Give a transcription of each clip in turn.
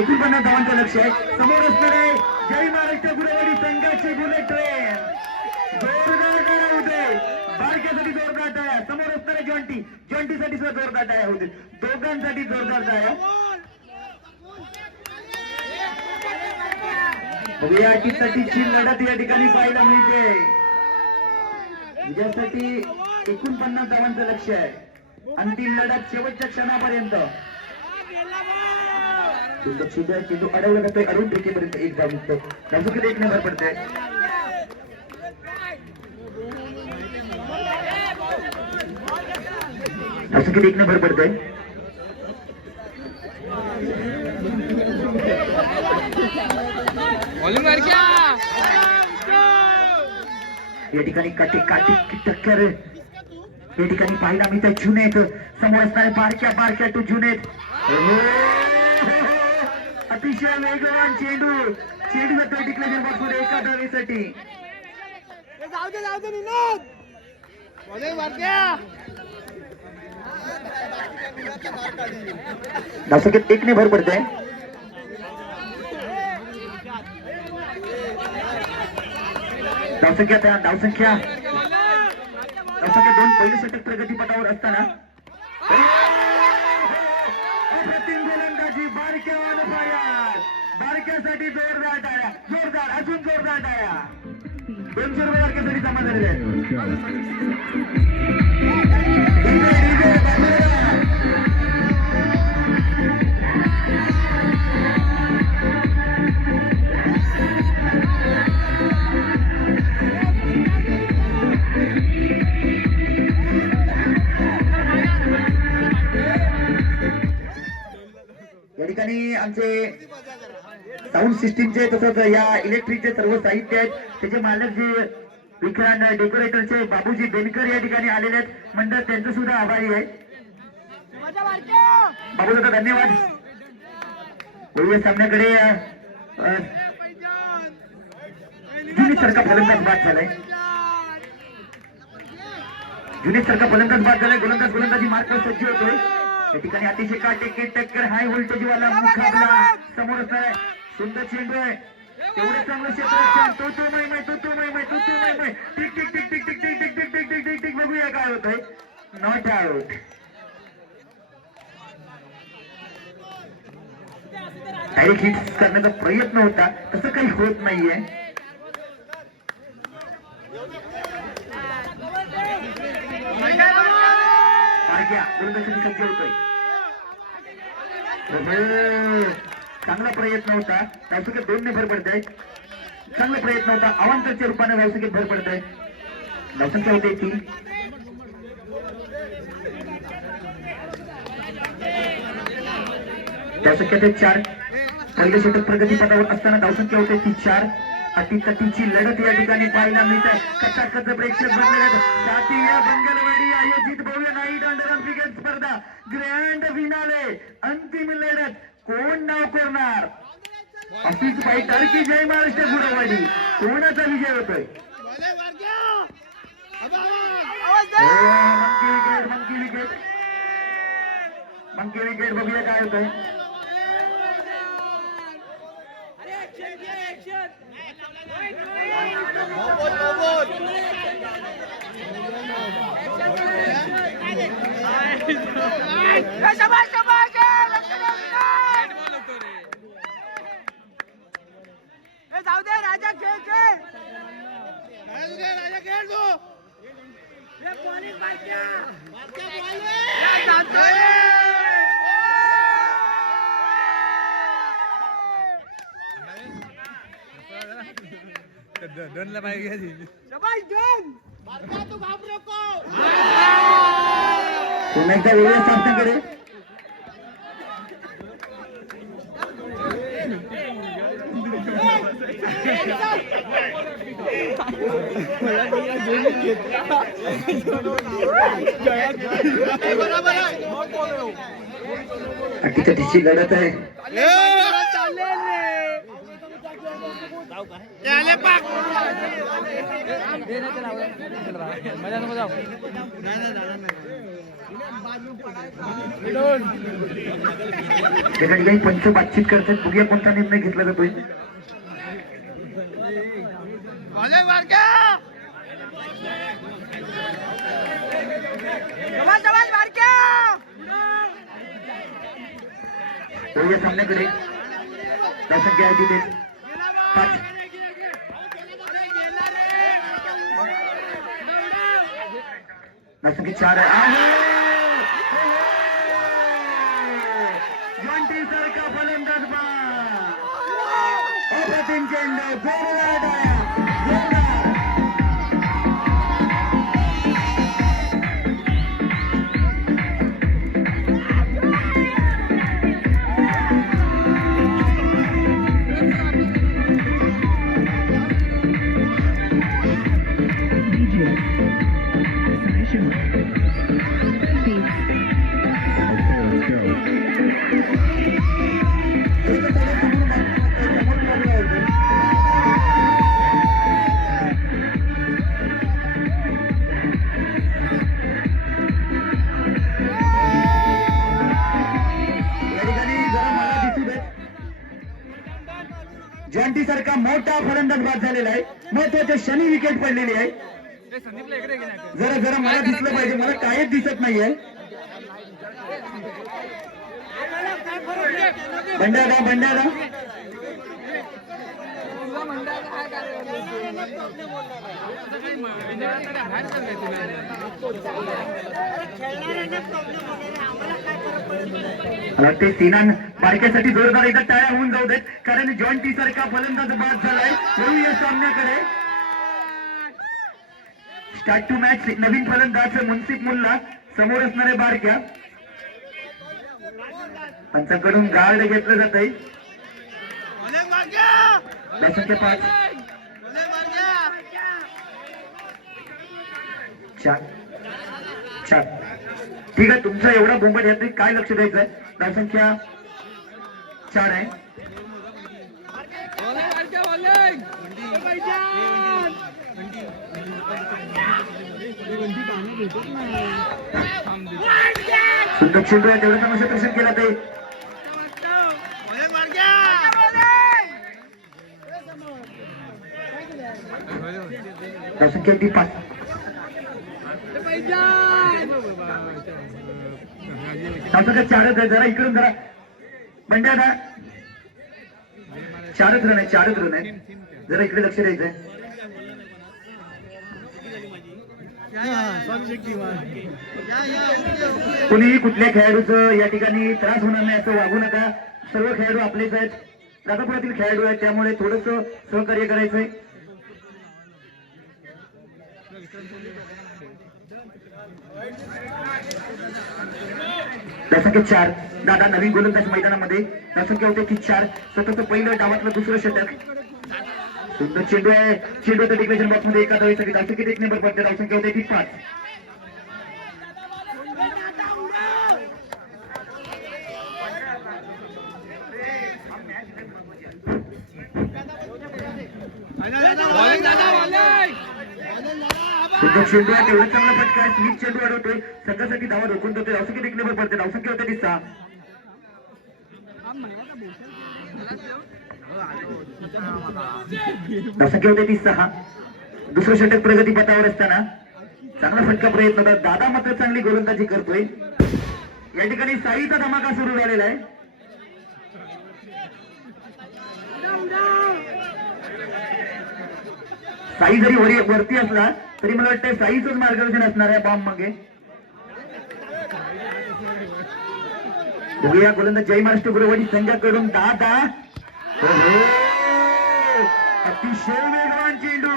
एकोणपन्नास धावांचं लक्ष आहे. समोर असणारे जय महाराष्ट्र गुरुवाडी संघाची बुलेट ट्रेन जोरदार टाळ्या होते बारक्यासाठी जोरदार टाळ्या. समोर असणारे जॉन्टी. जॉन्टीसाठी सुद्धा जोरदार टाळ्या होते दोघांसाठी जोरदार टाळ्या. बघूया की तटीची लढत या ठिकाणी पाहायला मिळते. विजयासाठी एकोणपन्नास धावांचं लक्ष आहे. अंतिम लढत शेवटच्या क्षणापर्यंत. सुंदर चेंडू अडवला जातोय अरुण टेकेपर्यंत एक धाव निघतो धावचुकीत एक नंबर पडते धावचुकीत एक नंबर पडतोय या ठिकाणी काटे काटे टक्कर या ठिकाणी पाहिला मी त्या जुनेत समोर असणारे बारक्या बारक्या टू जुनेत हो! अतिशय वेगवान चेंडू चेंडू जातोय टिकल्या निर्माण एका धावेसाठी. जाऊ दे जाऊ दे निनाद. धावसंख्येत एकने भर पडते धावसंख्या त्या धावसंख्या. धावसंख्या दोन पहिली षटक प्रगतीपथावर असताना. बारक्यासाठी जोरदार टाळ्या. जोरदार अजून जोरदार टाळ्या. दोनशे रुपये बारक्यासाठी जमा झालेले या ठिकाणी आमचे साऊंड सिस्टीमचे तसंच या इलेक्ट्रिकचे सर्व साहित्य आहेत त्याचे मालक जे विक्रांत डेकोरेटरचे बाबूजी बेनकर या ठिकाणी आलेले आहेत. मंडळ त्यांचं सुद्धा आभारी आहे. बाबू दादा धन्यवाद. होईल सामन्याकडे जुनी सारखा फलंदाज बाद झालाय. जुनी सारखा फलंदाज बाद झालाय. गोलंदाज गोलंदाजी मार्क सज्ज होतोय. या ठिकाणी अतिशय काटेके टक्कर हाय व्होल्टेज वाला मुकाबला समोर आहे सुंदर चेंडू आहे एवढं चांगलं क्षेत्र तो तो मै मै तो तो मै मै तो तो मै मै tick tick tick tick tick tick tick tick tick tick tick tick बघूया काय होतंय नॉट आउट डायरेक्ट हिट करण्याचा प्रयत्न होता तसं काही होत नाहीये मार्ग्या सज्ज होतोय चांगला प्रयत्न होता. व्यावसायिक दोन ने भर पडत आहे चांगला प्रयत्न होता. अवांतरच्या रूपाने व्यावसायिक भर पडत आहे धावसंख्या होते की धावसंख्या ते चार. पहिले षटक प्रगतीपथावर असताना धावसंख्या होते ती चार. अटीतटीची लढत या ठिकाणी पाहायला मिळतात. कथा कच्चा प्रेक्षक बनले जातीय बंगलवाडी आयोजित भव्य नाईट अंडर क्रिकेट स्पर्धा. ग्रँड फिनाले अंतिम लढत. कोण नाव करणार अशीच फायटर की जय महाराष्ट्र गुरवाडी कोणाचा विजय होतोय monkey wicket monkey wicket monkey wicket बघूया काय होत आहे शाबास लक्ष ए जाऊ दे राजा खेळ खेळ. राजा खेळ तू. ए पोलीस मारक्या मारक्या बॉल दोन ला पाहिजे शबाश दोन. मारका तू घाबरू नको. नाही तर व्हिडिओ स्टार्ट करे. सामन्याकडे अटीतटीची लढत आहे पंच बातचीत करतात. बघूया कोणता निर्णय घेतला जातोय. वाले मार्के समाज समाज मार्के बघूया सामन्याकडे धावसंख्या आहे तिथे पाच धावसंख्या चार आहे जॉन्टी सारखा फलंदाज बा अप्रतिम चेंडू जोरदार डाया. मोठा फलंदाज बाद झालेला आहे. महत्त्वाच्या शनी विकेट पडलेली आहे. जरा जरा मला दिसलं पाहिजे. मला काहीच दिसत नाहीये. बंड्यादा बंड्यादा ते वाटते सिनान बारक्यासाठी जोरदार एकदा टाळ्या होऊन जाऊ देत कारण जॉन टी सारखा फलंदाज बाद झालाय. वळू या सामन्याकडे. स्टार्ट टू मॅच नवीन फलंदाज मुन्सिफ मुल्ला. समोर असणारे बारक्या. त्यांच्याकडून गार्ड घेतलं जात आहे दशक पाच चार चार ठीक आहे तुमचा एवढा बोंबट येत नाही काय. लक्ष द्यायचं आहे धावसंख्या चार आहे. सुंदर चेंडू तेवढं चांगलं क्षेत्ररक्षण केला ते वाले मार्के धावसंख्या ती पाच. धावसंख्या चारच आहे जरा इकडून जरा. म्हणजे बंड्या दा चारच रन आहे चारच रन आहे जरा इकडे लक्ष द्यायचंय. कुणीही कुठल्या खेळाडूचं या ठिकाणी त्रास होणार नाही असं वागू नका. सर्व खेळाडू आपलेच आहेत. राजापुरातील खेळाडू आहेत त्यामुळे थोडस सहकार्य करायचंय. दशके चार. दादा नवीन गोलंदाज मैदानामध्ये. दशके होते की चार. सतत पहिलं डावातलं दुसरं षटक. सुंदर चेंडू आहे. चेंडू तर डिक्लेशन बॉक्समध्ये एका धावेसाठी धावसंख्येत एक नंबर पडते धावसंख्या होते की पाच वाले दादा वाले सुंदर चेंडू आहे तेवढं चांगला फटका आहे. चेंडू अडवतोय. संघासाठी धावा रोखून देतोय धावसंख्येत देखील नंबर पडते धावसंख्या होते ती धावसंख्या होते ती सहा दुसरं षटक प्रगती पथावर असताना चांगला फटका प्रयत्न होता. दादा मात्र चांगली गोलंदाजी करतोय. या ठिकाणी साईचा धमाका सुरू झालेला आहे. साई जरी वरती असला तरी मला वाटतं साईच मार्गदर्शन असणार आहे बॉम्ब मागे बघूया गोलंदाज जय महाराष्ट्र गुरुवाडी संघाकडून दादा ओहो! अतिशय वेगवान चेंडू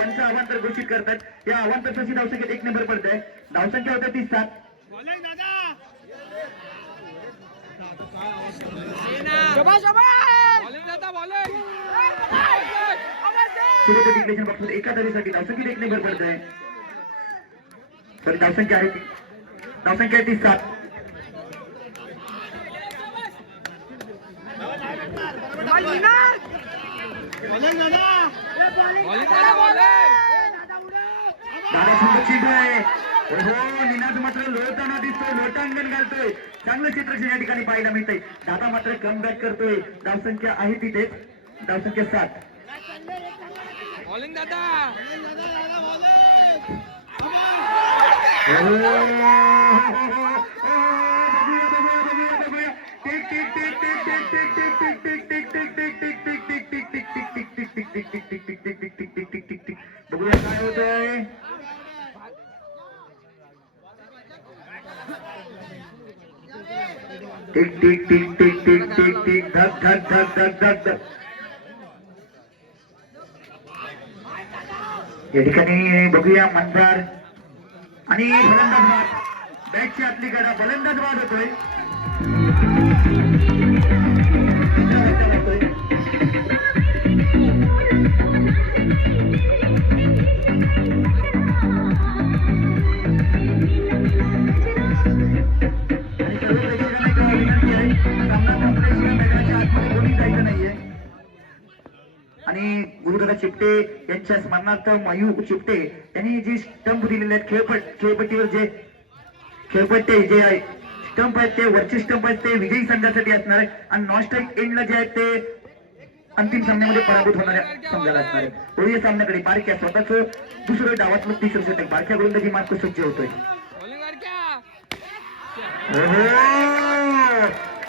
पंचा आव्हान घोषित करतात या आव्हान तशी धावसंख्या एक नंबर पडत आहे धावसंख्या होत्या तीस सात. एका धावीसाठी धावसंख्या एक नंबर पडत आहे तर धावसंख्या आहे धावसंख्या आहे तीस सात. Hola, Leonardo! दादा चेंडू आहे हो निनाद मात्र लोटाना दिसतोय लोटांगण घालतोय चांगलं चित्रक्षण या ठिकाणी पाहायला मिळतंय दादा मात्र कम बॅक करतोय धावसंख्या आहे तिथेच धावसंख्या सात बॉलिंग दादा हो, हो, हो, हो, हो. Tick, tick, tick, tick, tick, tick, tick, tick, tick, tick, tick, tick, tick, tick, tick, tick, tick, बघूया काय होत आहे tick tick tick tick tick tick tick धक धक धक धक धक धक या ठिकाणी बघूया मंदार आणि फलंदाज बॅटची आपली गडा फलंदाज बाद होतोय चिपटे यांच्या स्मरणार्थ मयूर चिपटे यांनी जी स्टंप दिलेले आहेत खेळपट खेळपट्टीवर जे खेळपट्टे जे आहे स्टंप आहेत ते वरचे स्टंप आहेत ते विजयी संघासाठी असणार आहे आणि नॉन स्ट्राईक एंडला जे आहेत ते अंतिम सामन्यामध्ये पराभूत होणाऱ्या संघाला असणार आहे होळी सामन्याकडे बारक्या स्वतःच दुसरं डावातलं तिसरं षटक. बारक्या गोलंदाजी मार्क सज्ज होतोय.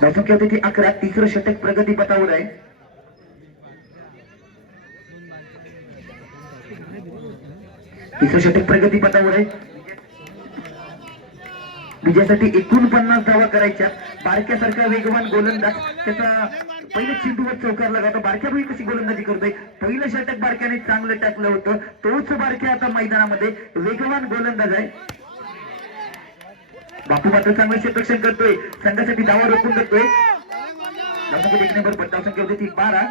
सीमा आले अकरा तिसरं षटक प्रगती पथावर आहे. तिसरं षटक प्रगती पथावर आहे. विजयासाठी एकोणपन्नास धावा करायच्या. बारक्यासारखा वेगवान गोलंदाज. त्याचा पहिले चेंडूवर चौकारला जातो. बारक्या भाई कशी गोलंदाजी करतोय? पहिलं षटक बारक्याने चांगलं टाकलं होतं. तोच बारक्या आता मैदानामध्ये वेगवान गोलंदाज आहे. बापू मात्र चांगलं क्षेत्ररक्षण करतोय. संघासाठी धावा रोखून करतोय धावसंख्या एक नंबर पण धावसंख्या होती ती बारा.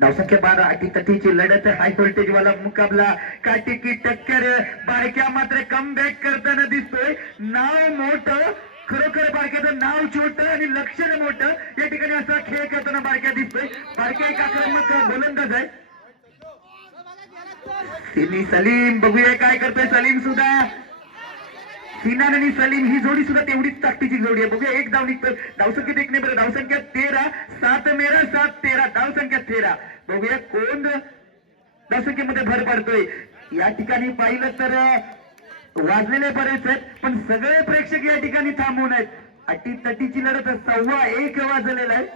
धावसंख्या बारा लढत हाय व्होल्टेज वाला मुकाबला. काटी की टक्कर बारक्या मात्र कम बॅक करताना दिसतोय. नाव मोठं खरोखर बारक्याचं नाव छोट आणि लक्षण मोठं. या ठिकाणी असा खेळ करताना बारक्या दिसतोय. बारक्या एक आक्रमक गोलंदाज आहे. सलीम बघूया काय करतोय सलीम सुद्धा. हिनान आणि सलीम ही जोडी सुद्धा तेवढीच ताकदीची जोडी आहे. बघूया एक धाव तर धावसंख्या एक नंबर धावसंख्या तेरा. सात मेरा सात तेरा. धावसंख्या तेरा. बघूया कोण धावसंख्येमध्ये भर पडतोय. या ठिकाणी पाहिलं तर वाजलेले बरेच आहेत पण सगळे प्रेक्षक या ठिकाणी थांबून आहेत. अटी तटीची लढत सव्वा एक वाजलेला आहे.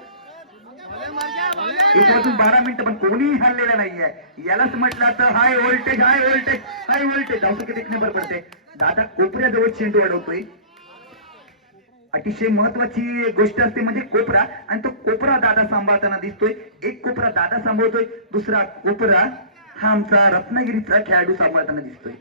एक वाजून बारा मिनिटं पण कोणीही हल्लेलं नाहीये. यालाच म्हटलं तर high voltage high voltage high voltage धावसंख्या एक नंबर पडते दादा कोपऱ्याजवळ चेंडू अडवतोय. अतिशय महत्वाची गोष्ट असते म्हणजे कोपरा आणि तो कोपरा दादा सांभाळताना दिसतोय. एक कोपरा दादा सांभाळतोय दुसरा कोपरा हा आमचा रत्नागिरीचा खेळाडू सांभाळताना दिसतोय.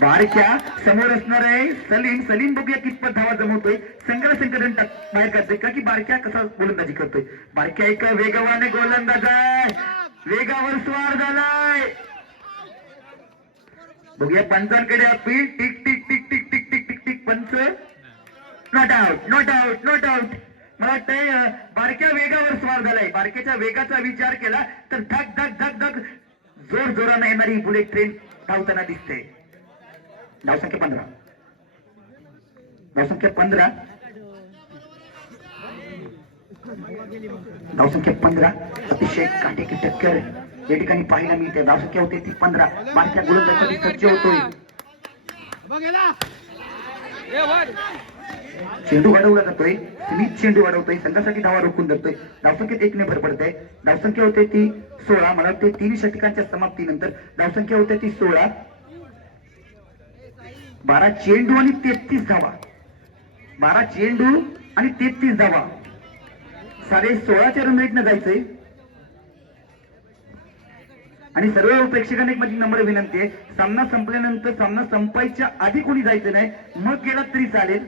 बारक्या समोर असणार आहे सलीम. सलीम बघूया कितपत धावा जमवतोय. संघाला संकटन बाहेर काढतोय का? की बारक्या कसा गोलंदाजी करतोय? बारक्या एका वेगवाने गोलंदाज आहे. वेगावर स्वार झालाय. बघूया पंचांकडे appeal tick tick tick tick tick tick tick tick पंच. Not out not out not out मला वाटतंय बारक्या वेगावर स्वार झालाय. बारक्याच्या वेगाचा विचार केला तर धक धक धक धक जोर जोरानं येणारी बुलेट ट्रेन धावताना दिसते. धावसंख्या पंधरा. धावसंख्या पंधरा. धावसंख्या पंधरा. अतिशय काटेकी टक्कर. या ठिकाणी पाहायला मिळते धावसंख्या होते ती पंधरा. मागच्या गोलंदाजासाठी सज्ज होतोय चेंडू वाढवला जातोय. स्मिथ चेंडू वाढवतोय. संघासाठी धावा रोखून धरतोय. धावसंख्येत एक भर पडते धावसंख्या होते ती सोळा. मला वाटते तीन षटकांच्या समाप्तीनंतर धावसंख्या होते ती सोळा. बारा चेंडू आणि तेहतीस धावा. बारा चेंडू आणि तेहतीस धावा. साडे सोळाच्या रन रेटनं जायचंय. आणि सर्व प्रेक्षकांना एक माझी नम्र विनंती आहे. सामना संपल्यानंतर सामना संपायच्या आधी कोणी जायचं नाही मग गेला तरी चालेल.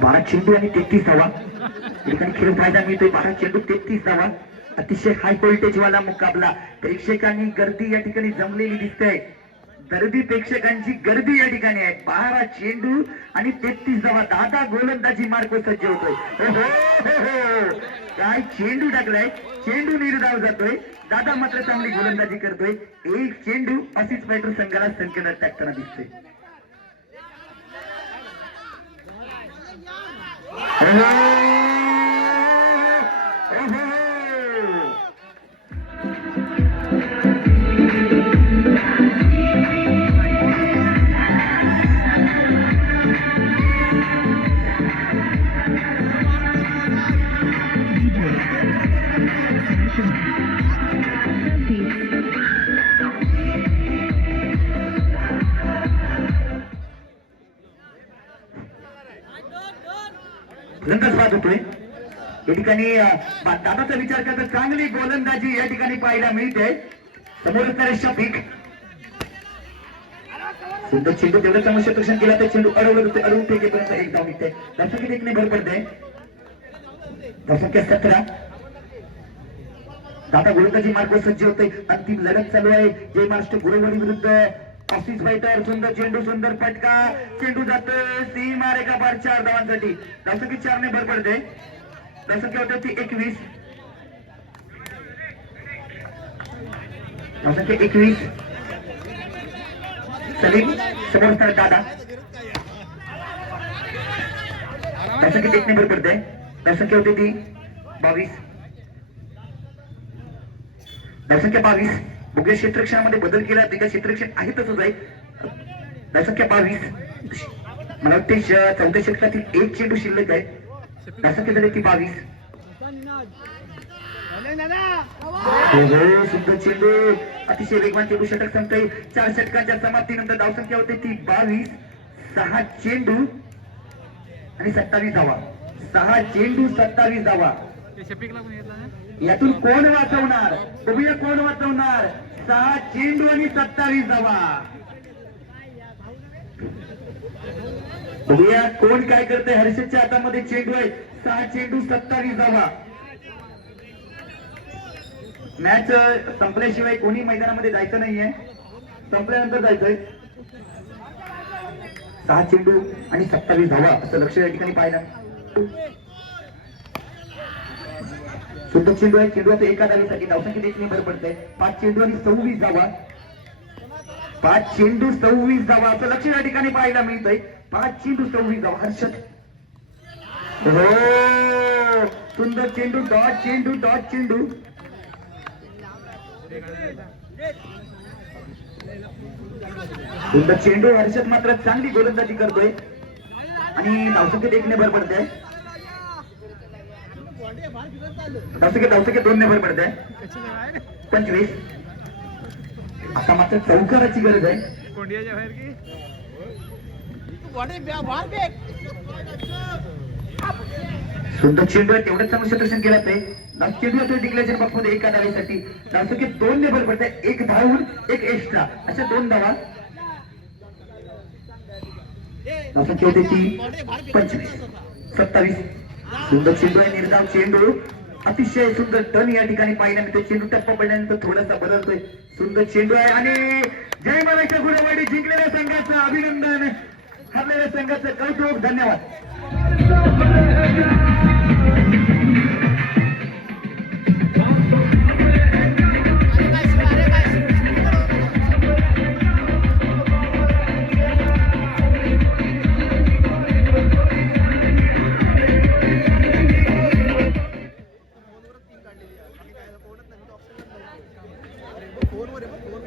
बारा चेंडू आणि तेहतीस धावा ठिकाणी खेळ फायदा मिळतोय. बारा चेंडू तेहतीस धावा अतिशय हाय व्होल्टेज वाला मुकाबला. प्रेक्षकांनी गर्दी या ठिकाणी जमलेली दिसते. गर्दी प्रेक्षकांची गर्दी या ठिकाणी आहे. बारा चेंडू आणि तेहतीस धावा दादा गोलंदाजी मार्ग सज्ज होतोय. हो, हो. काय चेंडू टाकलाय? चेंडू निर्धाव जातोय. दादा मात्र चांगली गोलंदाजी करतोय. एक चेंडू अशीच बॅटर संघाला संकटात टाकताना दिसतोय. Hello. बाद होतोय या ठिकाणी दादाचा विचार करता चांगली गोलंदाजी या ठिकाणी पाहायला मिळते. समोर शफिक. सुंदर चेंडू तेवढं चांगलं क्षेत्रक्षण केला तर चेंडू अडवलं होते अडवून फेकेपर्यंत एक धाव निघते. दर्शक देखणे भर पडते. दर्शक सतरा. दादा गोलंदाजी मार्ग सज्ज होते अंतिम लढत चालू आहे. जय महाराष्ट्र गुरुवारी विरुद्ध ऑफिस फायटर सुंदर चेंडू सुंदर फटका। चेंडू जातोय सी मारे का बार चार धावांसाठी. दर्शकी चारने भर पडते. दर्शकी होते ती एकवीस. दर्शकी एकवीस. सलीम समोर असताना दादा. दर्शकी देखणे भर पडते. दर्शकी होते ती बावीस. दशक्या बावीस. बघूया क्षेत्रक्षणामध्ये बदल केला तिथे क्षेत्रक्षण आहे तसंच आहे. दशक्या बावीस. मला वाटते चौथ्या षटकातील एक चेंडू शिल्लक आहे. दशक्य झाले ती बावीस. हो हो सुंदर चेंडू. अतिशय वेगवान चेंडू षटक संपतोय. चार षटकांच्या समाप्तीनंतर धावसंख्या होते ती बावीस. सहा चेंडू आणि सत्तावीस धावा सहा चेंडू सत्तावीस धावा ते यातून कोण वाचवणार? कोण वाचवणार. सहा चेंडू आणि सत्तावीस धावा. बघूया कोण काय करतंय. हर्षदच्या हातामध्ये चेंडू आहे. सहा चेंडू सत्तावीस धावा. मॅच संपल्याशिवाय कोणी मैदानामध्ये जायचं नाहीये. संपल्यानंतर जायचंय. सहा चेंडू आणि सत्तावीस धावा असं लक्ष या ठिकाणी पाहिलं शुद्ध चेंडू आहे चेंडू आता एका डावीसाठी धावसंख्या देखील भर पडते पाच चेंडू आणि सव्वीस धावा. पाच चेंडू सव्वीस धावा. असं लक्ष या ठिकाणी पाहायला मिळतंय. पाच चेंडू सव्वीस धावा. हर्षद. हो! सुंदर चेंडू डॉट चेंडू डॉट चेंडू. सुंदर चेंडू हर्षद मात्र चांगली गोलंदाजी करतोय. आणि धावसंख्या देखील भर पडते धावसंख्या धावसंख्या दोन ने भर पडते पंचवीस. आता मात्र चौकाराची गरज आहे. कोंडियाच्या बाहेर की? सुंदर चेंडू आहे तेवढंच चांगलं क्षेत्रक्षण केलं ते लास्ट चेंडू बॉक्समध्ये एका धावेसाठी. धावसंख्या दोन ने भर पडते एक धावून एक एक्स्ट्रा अशा दोन धावा. धावसंख्या होते ती पंचवीस. सत्तावीस. सुंदर चेंडू आहे निर्धाव चेंडू अतिशय सुंदर टन या ठिकाणी पाहिला मिळतो चेंडू टप्पा पडल्यानंतर थोडासा बदलतोय. सुंदर चेंडू आहे आणि जय महाराष्ट्र गुरुवाडी जिंकलेल्या संघाचं अभिनंदन. हरलेल्या संघाचं कौतुक. धन्यवाद. या हो राजापूर